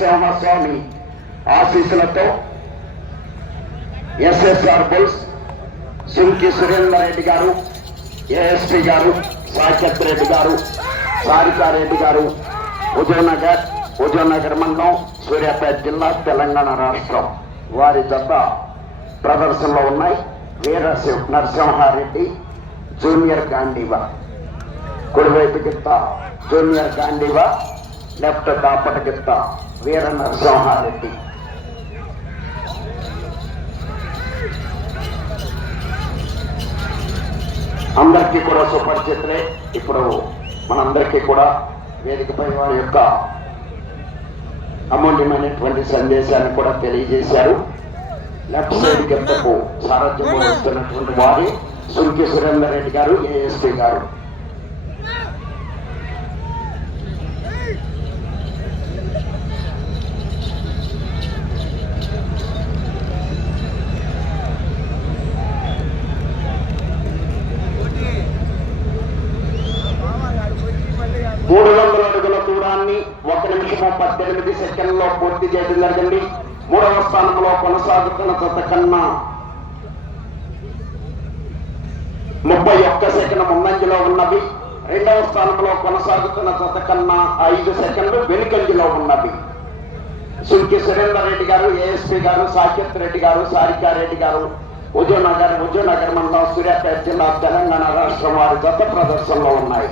నరసింహస్వామి ఆశీస్సులతో SSR Bulls Sunki Surender Reddy garu ASP garu Saketh Reddy గారు సారికారెడ్డి గారు ఉదయనగర్ ఉదయనగర్ మండలం సూర్యాపేట జిల్లా తెలంగాణ రాష్ట్రం. వారి జత ప్రదర్శనలో ఉన్నాయి. వీర నరసింహారెడ్డి జూనియర్ గాంధీవా. కుడివైపు గిత్త జూనియర్ గాంధీవా. లెఫ్ట్ దాపట గిత్త వీర నరసింహారెడ్డి అందరికీ కూడా సుపరిచితులే. ఇప్పుడు మనందరికీ కూడా వేదికపై వారి యొక్క అమూల్యమైనటువంటి సందేశాన్ని కూడా తెలియజేశారు. లెఫ్ట్ సైడ్ కిందకు సారథ్యం వహిస్తున్నటువంటి వారి సుంకి సురేందర్ రెడ్డి గారు ఏఎస్పీ గారు. మూడు వందల అడుగుల దూరాన్ని ఒక నిమిషము పద్దెనిమిది సెకండ్లో పూర్తి చేయడం జరిగింది. మూడవ స్థానంలో కొనసాగుతున్న జత కన్నా ముప్పై ఒక్క సెకండ్ ముందంజలో ఉన్నవి. రెండవ స్థానంలో కొనసాగుతున్న జత కన్నా ఐదు సెకండ్లు వెనుకంజలో ఉన్నవి. సుంకి సురేందర్ రెడ్డి గారు ఏఎస్పీ గారు సాకేత్ రెడ్డి గారు సారికారెడ్డి గారు ఉదయనగర్ ఉదయనగర్ మండలం సూర్యాపేట జిల్లా తెలంగాణ రాష్ట్రం వారి జత ప్రదర్శనలో ఉన్నాయి.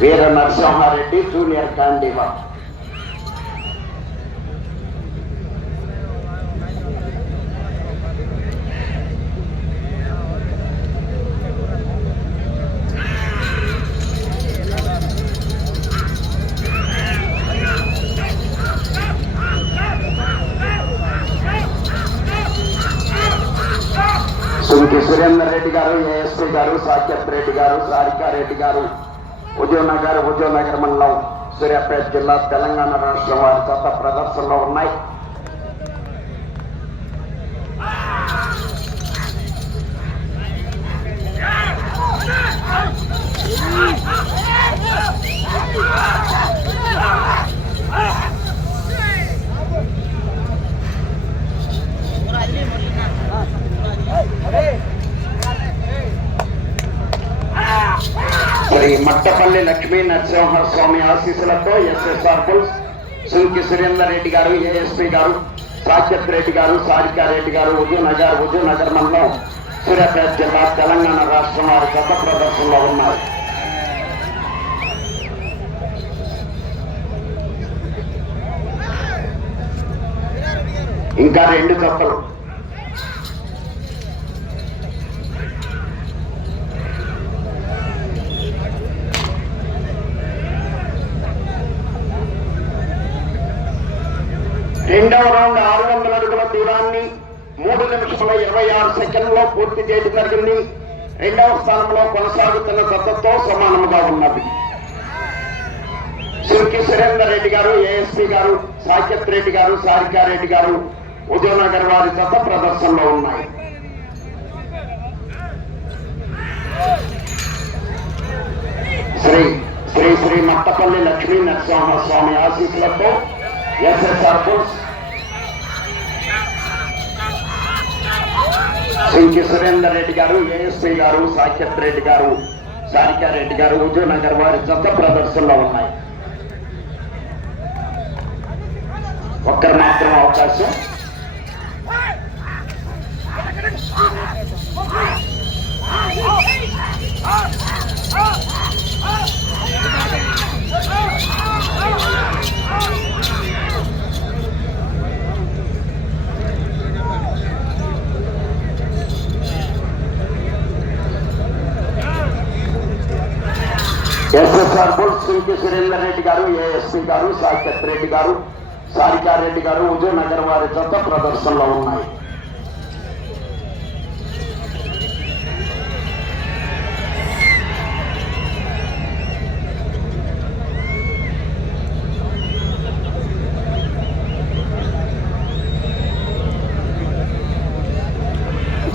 వీర నరసింహారెడ్డి జూనియర్ కాండీవా సుంకి సురేందర్ రెడ్డి గారు ఏఎస్పీ గారు సాకేత్ రెడ్డి గారు సారికారెడ్డి గారు ఉదయనగర్ ఉదయనగర్ మండలం సూర్యాపేట జిల్లా తెలంగాణ రాష్ట్రం వారి జత ప్రదర్శనలో ఉన్నాయి మరి మట్టపల్లి లక్ష్మీ నరసింహస్వామి ఆశీస్సులతో SSR Bulls Sunki Surender Reddy garu ASP garu సాక్షత్ Reddy గారు సారికారెడ్డి గారు ఉదయనగర్ ఉదయనగర్ మండలం సూర్యాపేట జిల్లా తెలంగాణ రాష్ట్రం వారి గత ప్రదర్శనలో ఉన్నారు. ఇంకా రెండు చప్పలు. రెండవ రౌండ్ ఆరు వందల అడుగుల దూరాన్ని మూడు నిమిషముల ఇరవై ఆరు సెకండ్లో పూర్తి చేయడం జరిగింది. రెండవ స్థానంలో కొనసాగుతున్న దత్తతో సమానముగా ఉన్నది. సుర్కి సురేందర్ రెడ్డి గారు ఏఎస్పీ గారు సాకేత్ రెడ్డి గారు సారికారెడ్డి గారు ఉదయనగర్ వారి దత్త ప్రదర్శనలో ఉన్నాయి. శ్రీ శ్రీ శ్రీ మత్తపల్లి లక్ష్మీ నరసింహ స్వామి ఆశీస్సులతో SSR Bulls Sunki Surender Reddy garu ASP garu Saketh Reddy గారు సారికారెడ్డి గారు విజయనగర్ వారి జత ప్రదర్శనలో ఉన్నాయి ఒక్కరు మాత్రం అవకాశం SSR Bulls Sunki Surender Reddy garu ASP garu Saketh Reddy గారు సారికారెడ్డి గారు విజయనగర్ వారి జత ప్రదర్శనలో ఉన్నాయి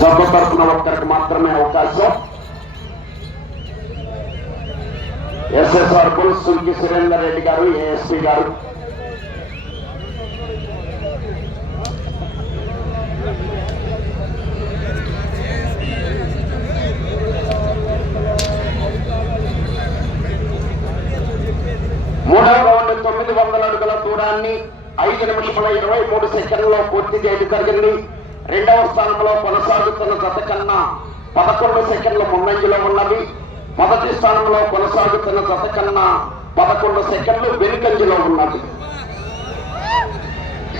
జబ్బ తరఫున ఒక్కరికి మాత్రమే అవకాశం SSR pulls Surender Reddy garu ASP గారు. మూడవ రౌండ్ తొమ్మిది వందల అడుగుల దూరాన్ని ఐదు నిమిషముల ఇరవై మూడు సెకండ్లో పూర్తి చేయడం జరిగింది. రెండవ స్థానంలో కొనసాగుతున్న గత కన్నా పదకొండు సెకండ్ల ముందంజలో ఉన్నవి. మొదటి స్థానంలో కొనసాగుతున్న జత కన్నా పదకొండు సెకండ్లు వెనుకంజలో ఉన్నది.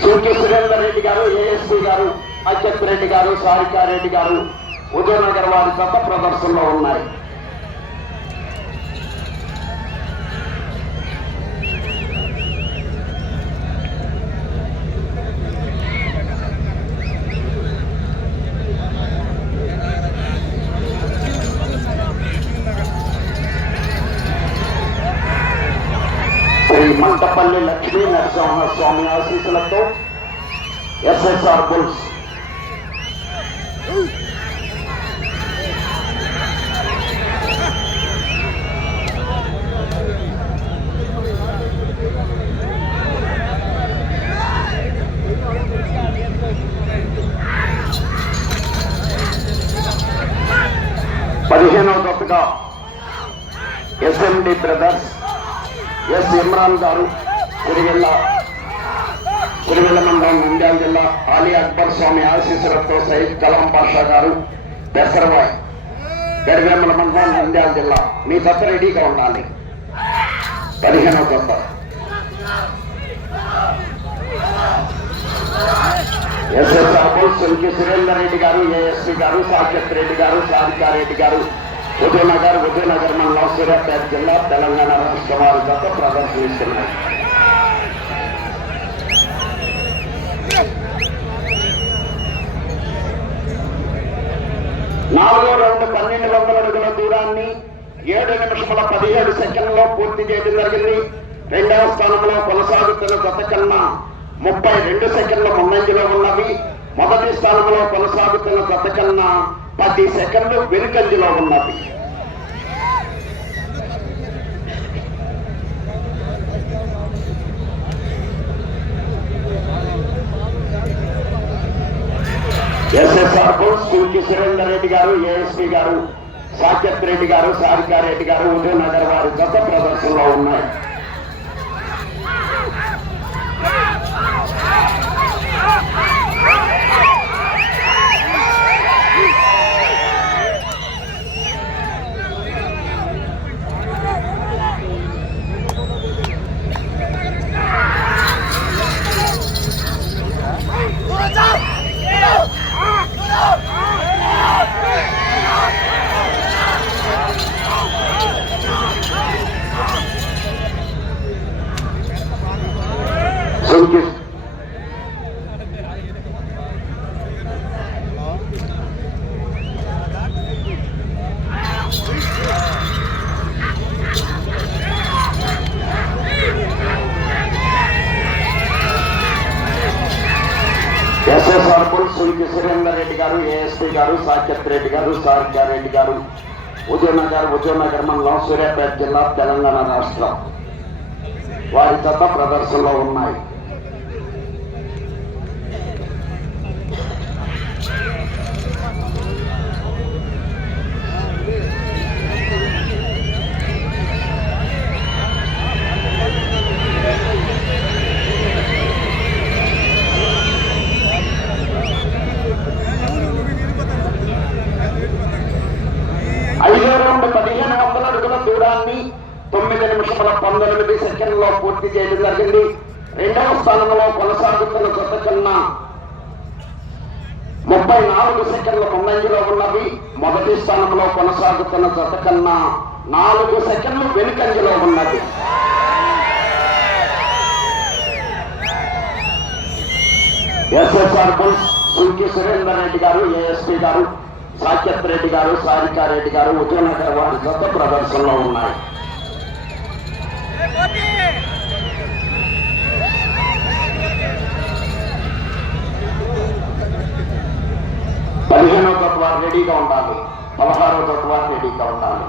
సూర్య సురేందర్ రెడ్డి గారు ఏఎస్పీ గారు అచ్యత్ రెడ్డి గారు సారికారెడ్డి గారు ఉదయనగర్ వారి జత ప్రదర్శనలో ఉన్నాయి. శ్రీ మంటపల్లి లక్ష్మీ నరసింహ స్వామి ఆశీస్సులతో ఎస్ఎస్ఆర్ బుల్స్ పదిహేనవ జతగా ఎస్ఎండి బ్రదర్స్ ఎస్ ఇమ్రాన్ గారు సిరివెల్ల సిరివెల్ల మండలం నంద్యాల జిల్లా అలీ అక్బర్ స్వామి ఆశీస్సులతో సైద్ కలాం పాషా గారు పెసరవాయ్ గడివేమల మండలం నంద్యాల జిల్లా. మీ దత్త రెడీగా ఉండాలి. పదిహేనవ దత్త ఎస్ఎస్ఆర్ సుంకి సురేందర్ రెడ్డి గారు ఏఎస్పీ గారు సాకేత్ రెడ్డి గారు సాధికారెడ్డి గారు ఉదయనగర్ ఉదయనగర్ మండలం సూర్యాపేట జిల్లా తెలంగాణ రాష్ట్ర వారి జత ప్రదర్శిస్తున్నాయి నాలుగో రౌండ్ పన్నెండు వందల అడుగుల దూరాన్ని ఏడు నిమిషముల పదిహేడు సెకండ్లో పూర్తి చేయడం జరిగింది. రెండవ స్థానంలో కొనసాగుతున్న గత కన్నా ముప్పై రెండు సెకండ్ల ముందంజలో ఉన్నవి. మొదటి స్థానంలో కొనసాగుతున్న గత కన్నా పది సెకండ్లు వెనుకంజలో ఉన్నది SSR Bulls Surya Surender Reddy garu ASP garu Saketh Reddy గారు సారికారెడ్డి గారు ఉదయనగర్ వారి గత ప్రదర్శనలో ఉన్నాయి సురేందర్ రెడ్డి గారు ఏఎస్పీ గారు సాకేత్ రెడ్డి గారు సారికా రెడ్డి గారు ఉదయనగర్ ఉదయనగర్ మండలం సూర్యాపేట జిల్లా తెలంగాణ రాష్ట్రం. వారి జత ప్రదర్శనలో ఉన్నాయి ఐదో రౌండ్ పదిహేను వందల అడుగుల దూరాన్ని తొమ్మిది నిమిషముల పంతొమ్మిది సెకండ్లో పూర్తి చేయడం జరిగింది రెండవ స్థానంలో కొనసాగుతున్న జత కన్నా ముప్పై నాలుగు సెకండ్ల ముందంజలో ఉన్నవి. మొదటి స్థానంలో కొనసాగుతున్న జత కన్నా నాలుగు సెకండ్లు వెనుకంజలో ఉన్నది. SSR Bulls Sunki Surender Reddy garu ASP garu సాఖ్యత్ Reddy గారు సారికారెడ్డి గారు ఉదయనగర్ వారి జత ప్రదర్శనలో ఉన్నాయి. రెడీగా ఉండాలి పదహారో తత్వాన్ని రెడీగా ఉండాలి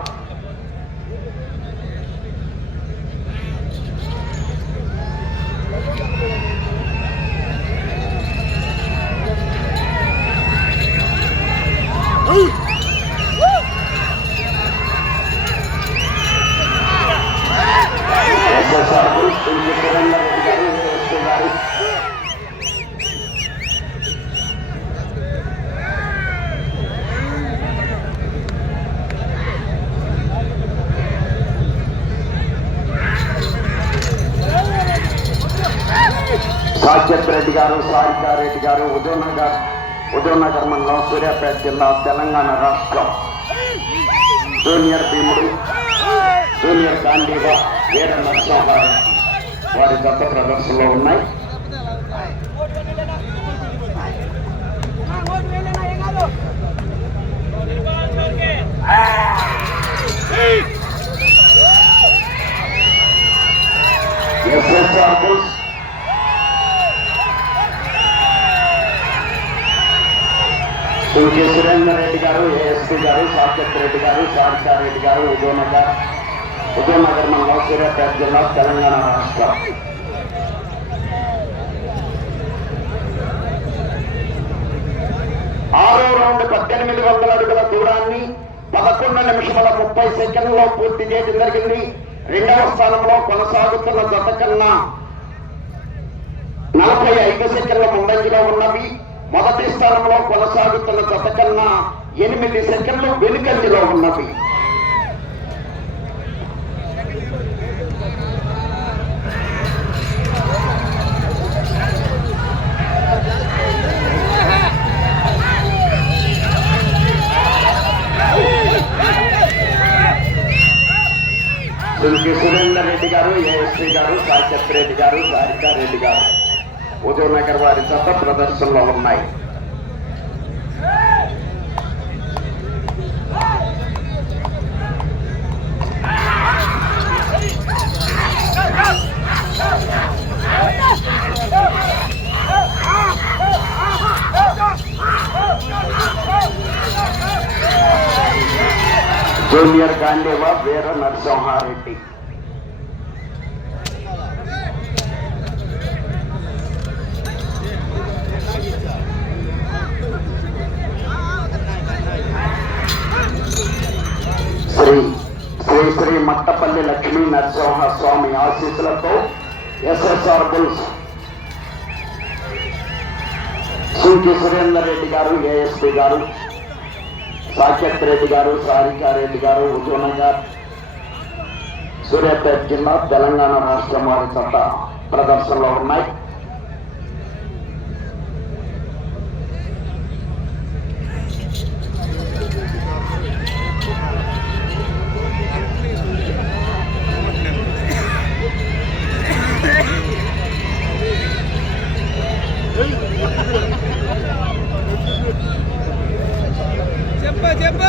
గారు ఉదయనగర్ ఉదయనగర్ మండలం సూర్యాపేట జిల్లా తెలంగాణ రాష్ట్రం జూనియర్ భీముడు జూనియర్ గాంధీగా వీర నరసింహ వారి గత ప్రదర్శనలో ఉన్నాయి SSR Bulls Surya Surender Reddy garu ASP garu సాక్షత్ Reddy గారు సారికా రెడ్డి గారు ఉదయనగర్ ఉదయనగర్ మండలం సూర్యాపేట జిల్లా తెలంగాణ రాష్ట్రం. ఆరో రౌండ్ పద్దెనిమిది వందల అడుగుల దూరాన్ని పదకొండు నిమిషముల ముప్పై సెకండ్లో పూర్తి చేయడం జరిగింది. రెండవ స్థానంలో కొనసాగుతున్న జత కన్నా నలభై ఐదు సెకండ్ల ముందంజలో ఉన్నవి. మొదటి స్థానంలో కొనసాగుతున్న జత కన్నా ఎనిమిది సెకండ్లు వెనుకంజలో ఉన్నవి దుర్గి సురేందర్ రెడ్డి గారు ఏఎస్పీ గారు సాకేత్ రెడ్డి గారు సారికా రెడ్డి గారు ఉదయనగర్ వారి జత ప్రదర్శనలో ఉన్నాయి జూనియర్ గాంధీవా వీర నరసింహారెడ్డి శ్రీ శ్రీ శ్రీ మట్టపల్లి లక్ష్మీ నరసింహ స్వామి ఆశీస్సులతో SSR Bulls Suki Surender Reddy garu ASP garu Saketh Reddy గారు సారికారెడ్డి గారు ఉద్యనగర్ సూర్యాపేట జిల్లా తెలంగాణ రాష్ట్రం వారి చట్ట ప్రదర్శనలో ఉన్నాయి చెప్ప చెప్ప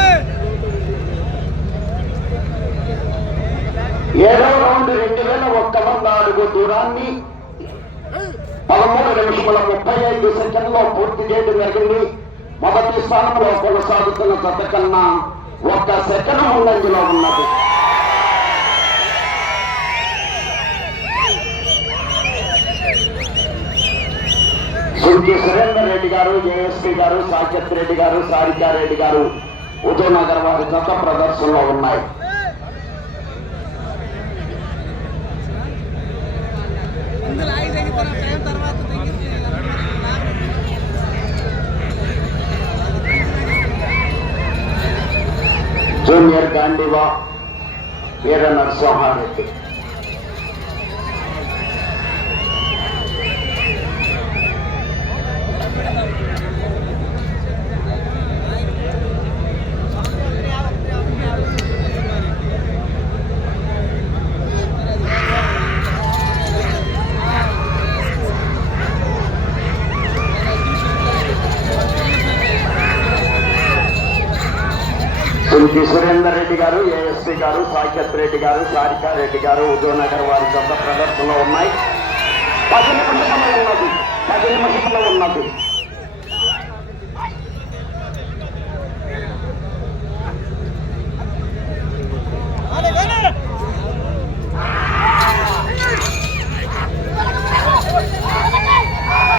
ఏడవ రౌండ్ రెండు వేల ఒక్క వంద అడుగు దూరాన్ని పదమూడు నిమిషముల ముప్పై ఐదు సెకండ్లో పూర్తి చేయడం జరిగింది మొదటి స్థానంలో కొనసాగుతున్న జత కన్నా ఒక్క సెకండ్ ముందంజలో ఉన్నది. సుర్జీ సురేందర్ రెడ్డి గారు జేఎస్పీ గారు సాకేత్ రెడ్డి గారు సారికారెడ్డి గారు ఉదయనగర్ వారి జత ప్రదర్శనలో ఉన్నాయి. జూనియర్ గాంధీవా వీర నరసింహారెడ్డి సుల్కి సురేందర్ రెడ్డి గారు ఏఎస్పీ గారు సాకేత్ రెడ్డి గారు సారికా రెడ్డి గారు ఉదయనగర్ వారి జత ప్రదర్శనలో ఉన్నాయి. పది నిమిషంలో ఉన్నది పది నిమిషంలో ఉన్నది